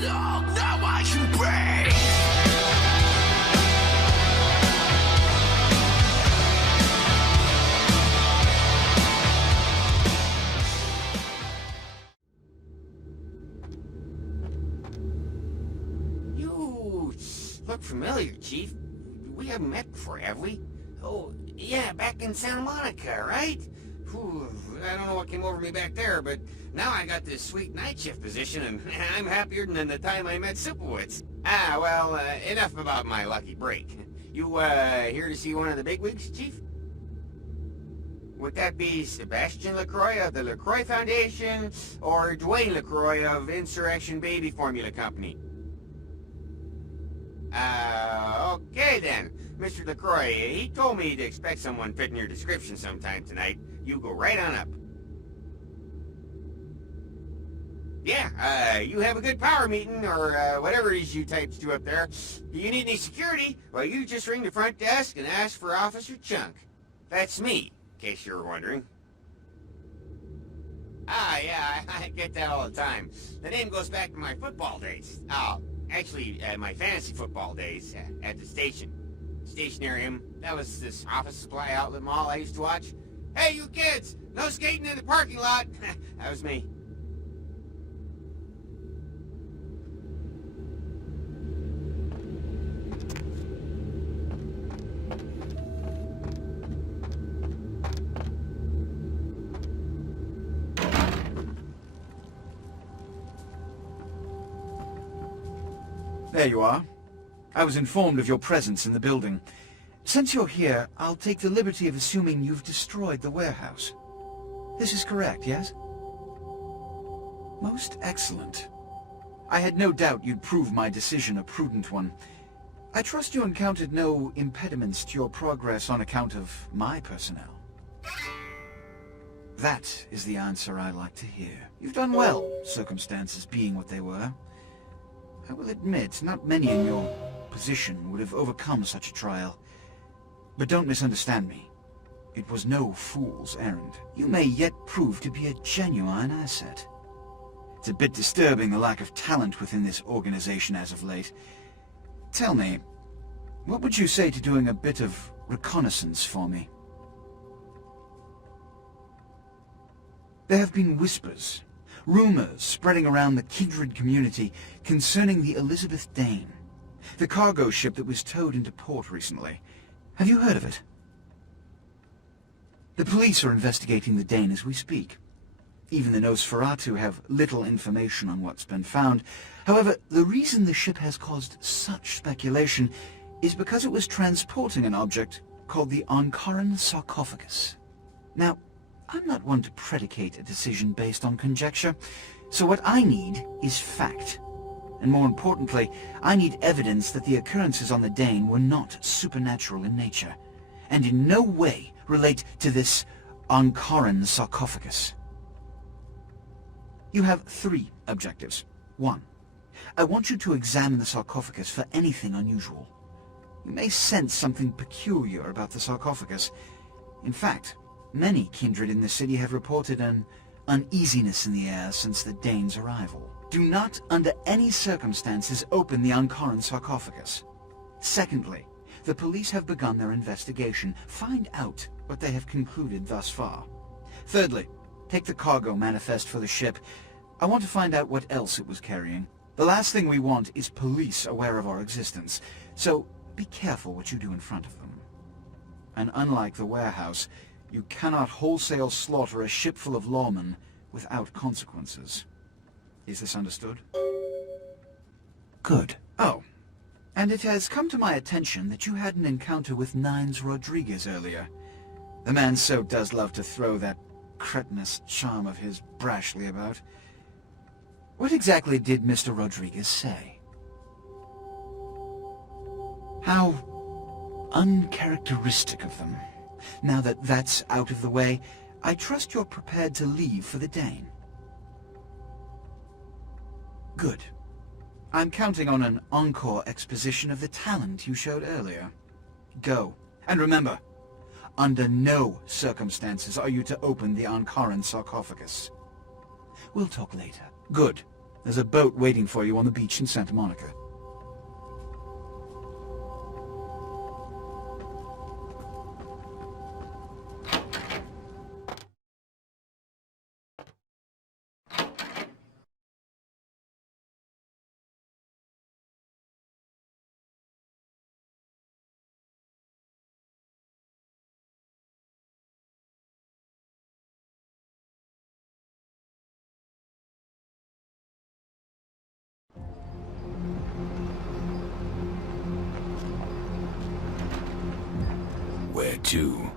Now I can breathe. You look familiar, Chief. We haven't met before, have we? Oh, yeah, back in Santa Monica, right? Whew, I don't know what came over me back there, but now I got this sweet night shift position, and I'm happier than the time I met Sipowicz. Well, enough about my lucky break. You, here to see one of the bigwigs, Chief? Would that be Sebastian LaCroix of the LaCroix Foundation, or Dwayne LaCroix of Insurrection Baby Formula Company? Okay then. Mr. LaCroix, he told me to expect someone fitting your description sometime tonight. You go right on up. Yeah, you have a good power meeting, or whatever it is you types do up there. If you need any security, well, you just ring the front desk and ask for Officer Chunk. That's me, in case you were wondering. Yeah, I get that all the time. The name goes back to my football days. Actually, my fantasy football days at the station. Stationarium. That was this office supply outlet mall I used to watch. Hey, you kids! No skating in the parking lot! That was me. There you are. I was informed of your presence in the building. Since you're here, I'll take the liberty of assuming you've destroyed the warehouse. This is correct, yes? Most excellent. I had no doubt you'd prove my decision a prudent one. I trust you encountered no impediments to your progress on account of my personnel. That is the answer I like to hear. You've done well, circumstances being what they were. I will admit, not many in your position would have overcome such a trial. But don't misunderstand me. It was no fool's errand. You may yet prove to be a genuine asset. It's a bit disturbing the lack of talent within this organization as of late. Tell me, what would you say to doing a bit of reconnaissance for me? There have been whispers, rumors spreading around the kindred community concerning the Elizabeth Dane, the cargo ship that was towed into port recently. Have you heard of it? The police are investigating the Dane as we speak. Even the Nosferatu have little information on what's been found. However, the reason the ship has caused such speculation is because it was transporting an object called the Ankaran sarcophagus. Now, I'm not one to predicate a decision based on conjecture, so what I need is fact. And more importantly, I need evidence that the occurrences on the Dane were not supernatural in nature, and in no way relate to this Ankaran sarcophagus. You have 3 objectives. 1. I want you to examine the sarcophagus for anything unusual. You may sense something peculiar about the sarcophagus. In fact, many kindred in the city have reported an uneasiness in the air since the Dane's arrival. Do not, under any circumstances, open the Ankaran sarcophagus. Secondly, the police have begun their investigation. Find out what they have concluded thus far. Thirdly, take the cargo manifest for the ship. I want to find out what else it was carrying. The last thing we want is police aware of our existence, so be careful what you do in front of them. And unlike the warehouse, you cannot wholesale slaughter a ship full of lawmen without consequences. Is this understood? Good. Oh, and it has come to my attention that you had an encounter with Nines Rodriguez earlier. The man so does love to throw that cretinous charm of his brashly about. What exactly did Mr. Rodriguez say? How uncharacteristic of them. Now that that's out of the way, I trust you're prepared to leave for the Dane. Good. I'm counting on an encore exposition of the talent you showed earlier. Go. And remember, under no circumstances are you to open the Ankaran sarcophagus. We'll talk later. Good. There's a boat waiting for you on the beach in Santa Monica. Where to?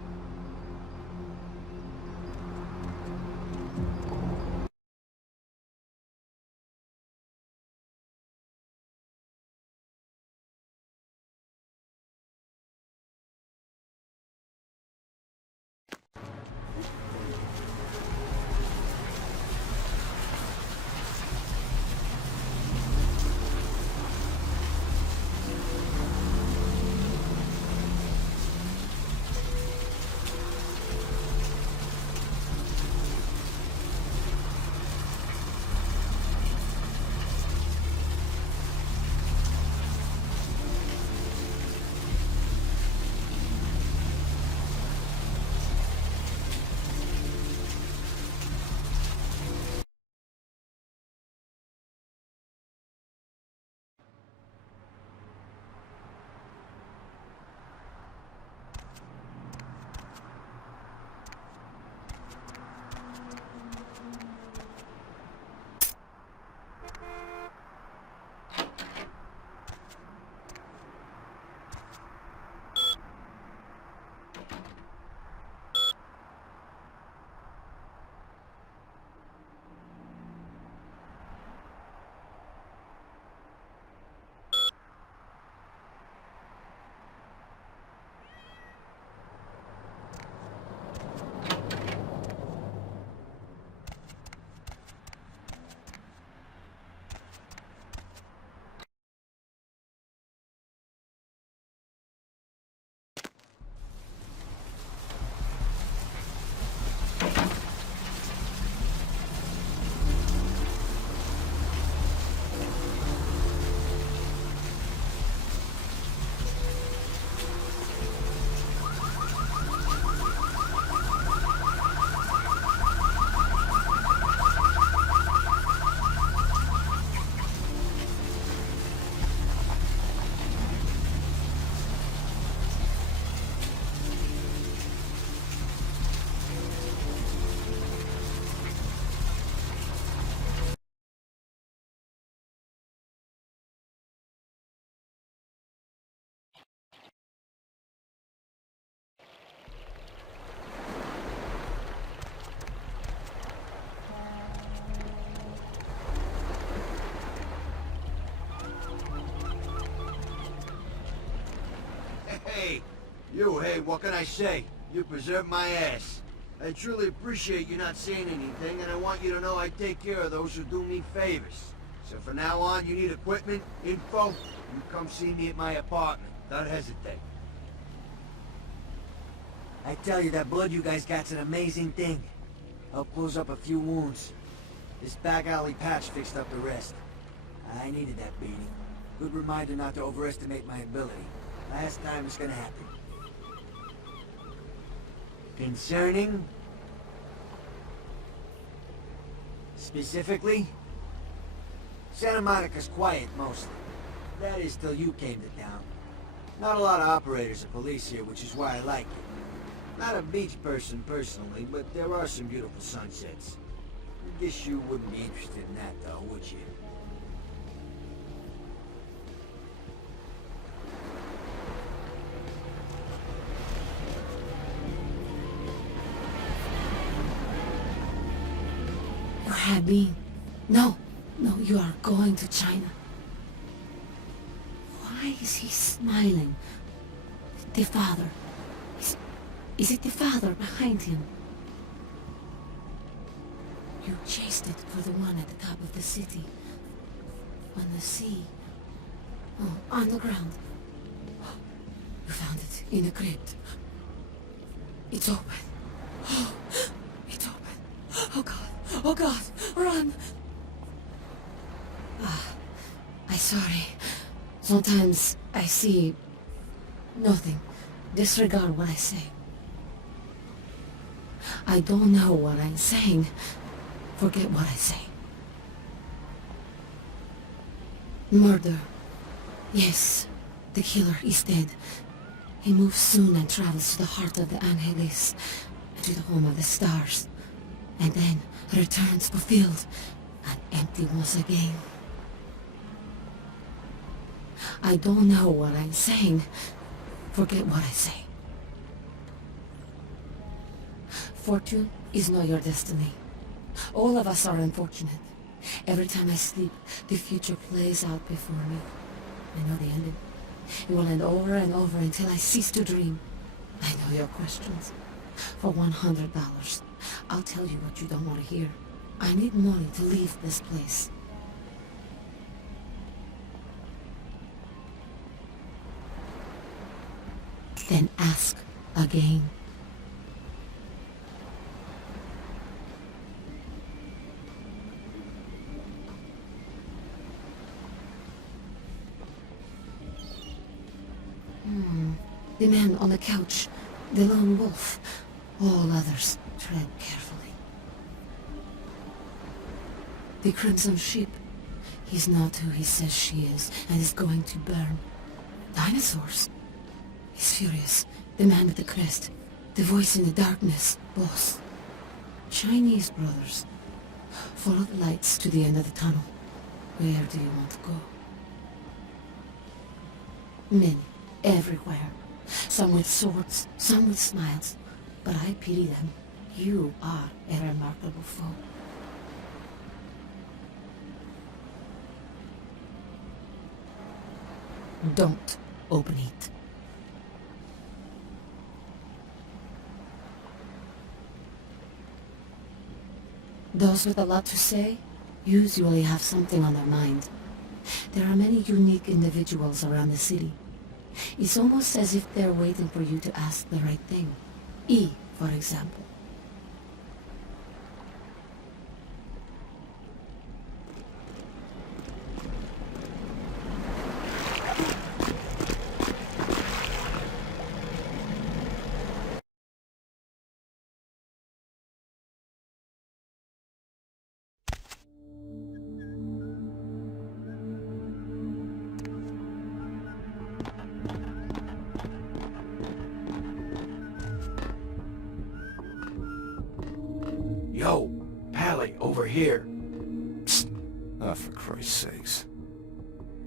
Hey, what can I say? You preserved my ass. I truly appreciate you not saying anything, and I want you to know I take care of those who do me favors. So from now on, you need equipment, info, you come see me at my apartment. Don't hesitate. I tell you, that blood you guys got's an amazing thing. Helped close up a few wounds. This back alley patch fixed up the rest. I needed that beating. Good reminder not to overestimate my ability. Last time it's gonna happen. Concerning? Specifically? Santa Monica's quiet mostly. That is till you came to town. Not a lot of operators or police here, which is why I like it. Not a beach person personally, but there are some beautiful sunsets. I guess you wouldn't be interested in that though, would you? You have been. No, you are going to China. Why is he smiling? The father. Is it the father behind him? You chased it for the one at the top of the city. On the sea. Oh, on the ground. You found it in a crypt. It's open. It's open. Oh God, run! sorry. Sometimes I see nothing. Disregard what I say. I don't know what I'm saying. Forget what I say. Murder. Yes, the killer is dead. He moves soon and travels to the heart of the Angeles, to the home of the stars, and then returns fulfilled and empty once again. I don't know what I'm saying. Forget what I say. Fortune is not your destiny. All of us are unfortunate. Every time I sleep, the future plays out before me. I know the ending. It will end over and over until I cease to dream. I know your questions. For $100, I'll tell you what you don't want to hear. I need money to leave this place. Then ask again. The man on the couch, the lone wolf. All others tread carefully. The crimson ship. He's not who he says she is, and is going to burn. Dinosaurs. He's furious. The man with the crest. The voice in the darkness. Boss. Chinese brothers. Follow the lights to the end of the tunnel. Where do you want to go? Men. Everywhere. Some with swords, some with smiles. But I pity them. You are a remarkable foe. Don't open it. Those with a lot to say usually have something on their mind. There are many unique individuals around the city. It's almost as if they're waiting for you to ask the right thing. E, for example. Yo, Pally, over here. Psst. Oh, for Christ's sakes.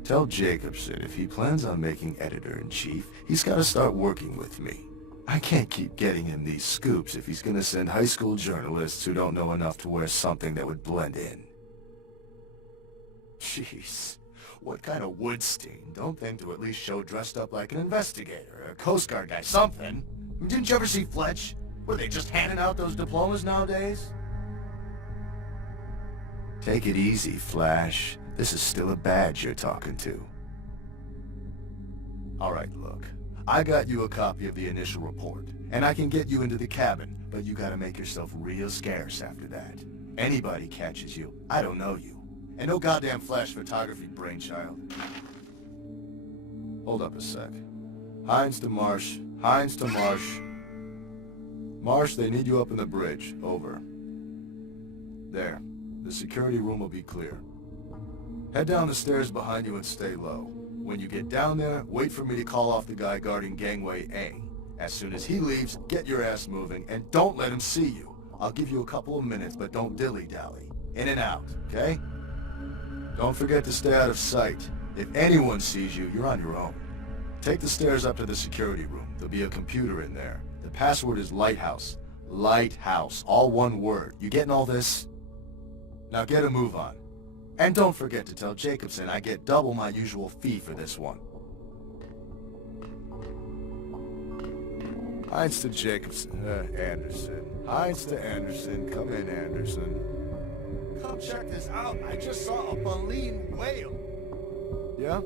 Tell Jacobson if he plans on making editor-in-chief, he's got to start working with me. I can't keep getting him these scoops if he's going to send high school journalists who don't know enough to wear something that would blend in. Jeez. What kind of Woodstein don't think to at least show dressed up like an investigator, a Coast Guard guy, something? Didn't you ever see Fletch? Were they just handing out those diplomas nowadays? Take it easy, Flash. This is still a badge you're talking to. Alright, look. I got you a copy of the initial report, and I can get you into the cabin, but you gotta make yourself real scarce after that. Anybody catches you, I don't know you. And no goddamn flash photography brainchild. Hold up a sec. Hines to Marsh. Hines to Marsh. Marsh, they need you up in the bridge. Over. There. The security room will be clear. Head down the stairs behind you and stay low. When you get down there, wait for me to call off the guy guarding gangway A. As soon as he leaves, get your ass moving, and don't let him see you. I'll give you a couple of minutes, but don't dilly-dally. In and out, okay? Don't forget to stay out of sight. If anyone sees you, you're on your own. Take the stairs up to the security room. There'll be a computer in there. The password is Lighthouse. Lighthouse. All one word. You getting all this? Now get a move on. And don't forget to tell Jacobson I get double my usual fee for this one. Hines to Jacobson. Anderson. Hines to Anderson. Come in, Anderson. Come check this out. I just saw a baleen whale. Yeah?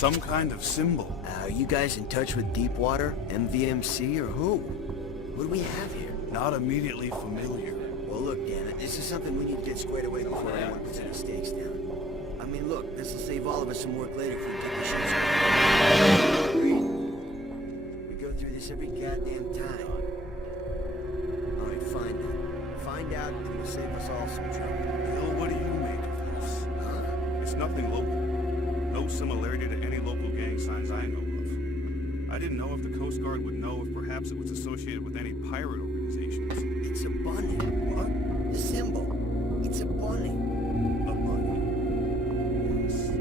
Some kind of symbol. Are you guys in touch with Deepwater, MVMC, or who? What do we have here? Not immediately familiar. Well, look, damn it, this is something we need to get squared away before anyone puts any stakes down. I mean, look, this will save all of us some work later if we get the shows. Agreed? We go through this every goddamn time. All right, fine then. Find out, and it'll save us all some trouble. Bill, what do you make of this? Huh? It's nothing local. No similarity to any local gang signs I know of. I didn't know if the Coast Guard would know if perhaps it was associated with any pirate organizations. It's a bunny. What? The symbol. It's a bunny. A bunny. Yes.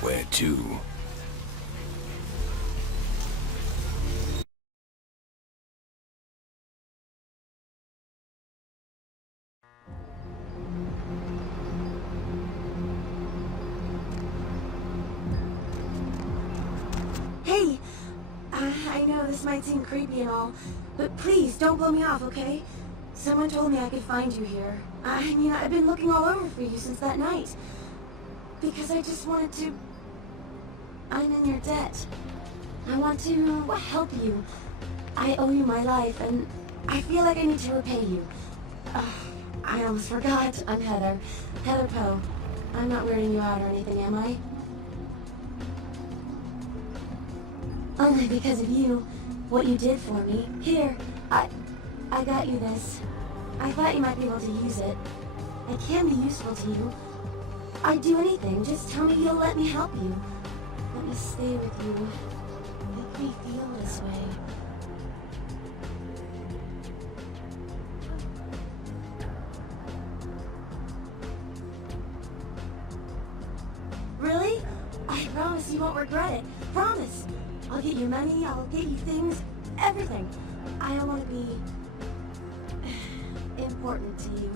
Where to? Hey! I know this might seem creepy and all, but please don't blow me off, okay? Someone told me I could find you here. I mean, I've been looking all over for you since that night. Because I just wanted to... I'm in your debt. I want to help you. I owe you my life, and I feel like I need to repay you. I almost forgot. I'm Heather. Heather Poe. I'm not weirding you out or anything, am I? Only because of you. What you did for me. Here, I got you this. I thought you might be able to use it. It can be useful to you. I'd do anything. Just tell me you'll let me help you. Let me stay with you. Make me feel this way. Really? I promise you won't regret it. Promise. I'll get you money, I'll get you things, everything. I don't want to be important to you.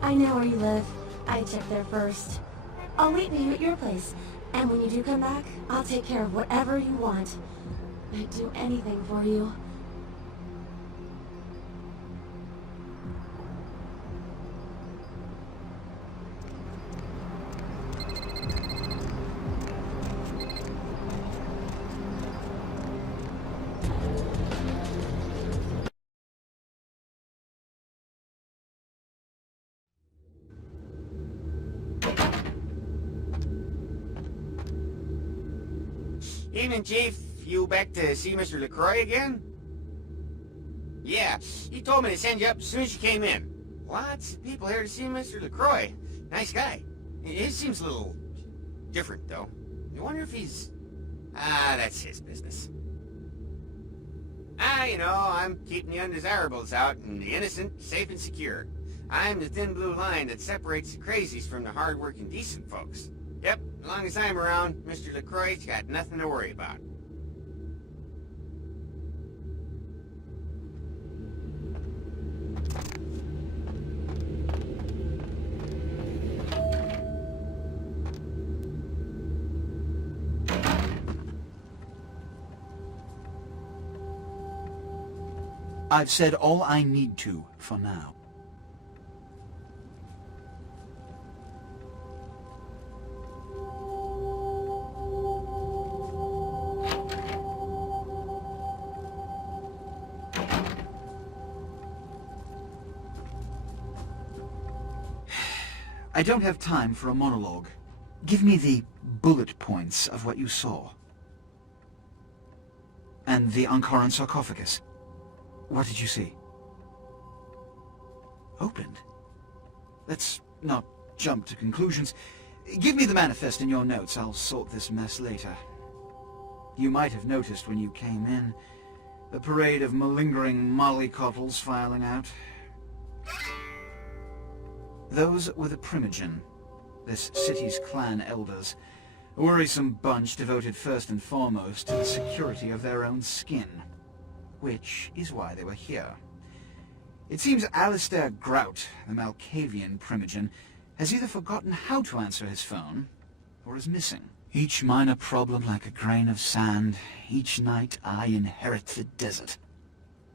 I know where you live. I checked there first. I'll wait for you at your place. And when you do come back, I'll take care of whatever you want. I'd do anything for you. Evening, Chief. You back to see Mr. LaCroix again? Yeah, he told me to send you up as soon as you came in. Lots of people here to see Mr. LaCroix. Nice guy. He seems a little different, though. I wonder if he's... that's his business. You know, I'm keeping the undesirables out and the innocent safe and secure. I'm the thin blue line that separates the crazies from the hard-working decent folks. Yep, as long as I'm around, Mr. LaCroix's got nothing to worry about. I've said all I need to for now. I don't have time for a monologue. Give me the bullet points of what you saw. And the Ankaran sarcophagus. What did you see? Opened? Let's not jump to conclusions. Give me the manifest in your notes. I'll sort this mess later. You might have noticed when you came in, the parade of malingering mollycoddles filing out. Those were the Primogen, this city's clan elders, a worrisome bunch devoted first and foremost to the security of their own skin, which is why they were here. It seems Alistair Grout, the Malkavian Primogen, has either forgotten how to answer his phone, or is missing. Each minor problem like a grain of sand, each night I inherit the desert.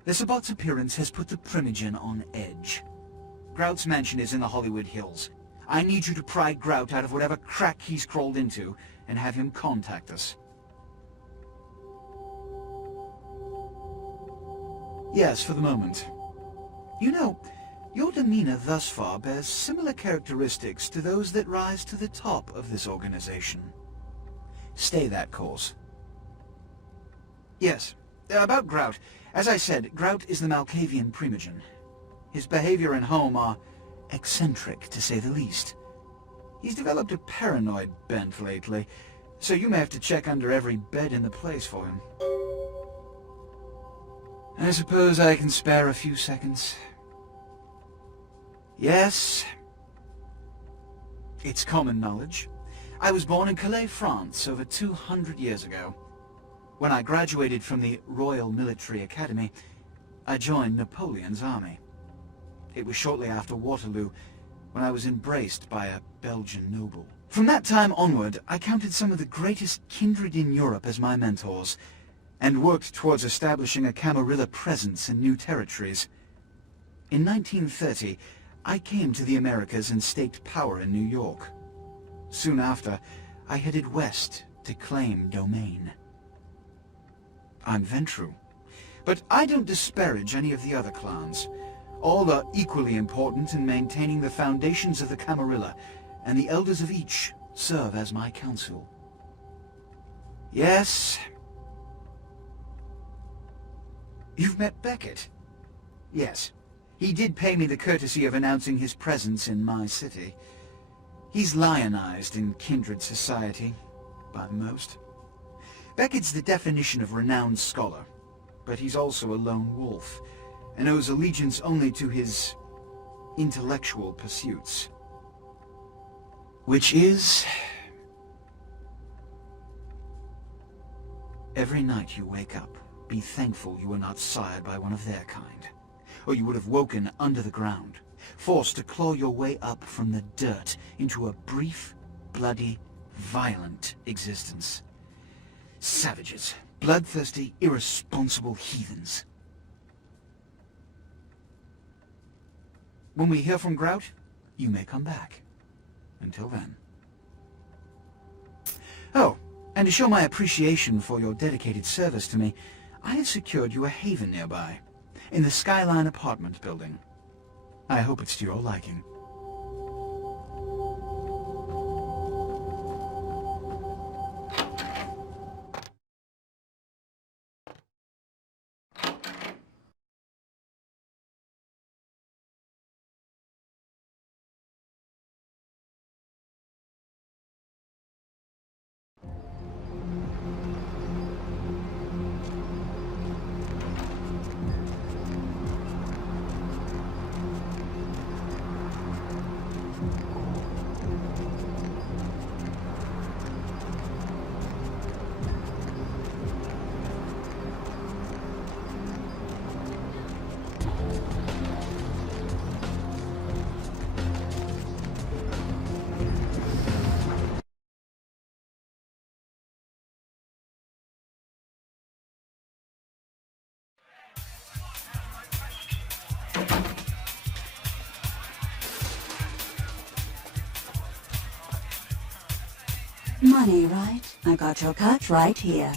The Sabbat's appearance has put the Primogen on edge. Grout's mansion is in the Hollywood Hills. I need you to pry Grout out of whatever crack he's crawled into, and have him contact us. Yes, for the moment. You know, your demeanor thus far bears similar characteristics to those that rise to the top of this organization. Stay that course. Yes, about Grout. As I said, Grout is the Malkavian Primogen. His behavior and home are eccentric, to say the least. He's developed a paranoid bent lately, so you may have to check under every bed in the place for him. I suppose I can spare a few seconds. Yes. It's common knowledge. I was born in Calais, France, over 200 years ago. When I graduated from the Royal Military Academy, I joined Napoleon's army. It was shortly after Waterloo, when I was embraced by a Belgian noble. From that time onward, I counted some of the greatest kindred in Europe as my mentors, and worked towards establishing a Camarilla presence in new territories. In 1930, I came to the Americas and staked power in New York. Soon after, I headed west to claim domain. I'm Ventrue, but I don't disparage any of the other clans. All are equally important in maintaining the foundations of the Camarilla, and the elders of each serve as my council. Yes. You've met Beckett? Yes. He did pay me the courtesy of announcing his presence in my city. He's lionized in kindred society, by most. Beckett's the definition of renowned scholar, but he's also a lone wolf, and owes allegiance only to his intellectual pursuits. Which is... every night you wake up, be thankful you were not sired by one of their kind, or you would have woken under the ground, forced to claw your way up from the dirt into a brief, bloody, violent existence. Savages, bloodthirsty, irresponsible heathens. When we hear from Grout, you may come back. Until then. Oh, and to show my appreciation for your dedicated service to me, I have secured you a haven nearby, in the Skyline apartment building. I hope it's to your liking. Money, right? I got your cut right here.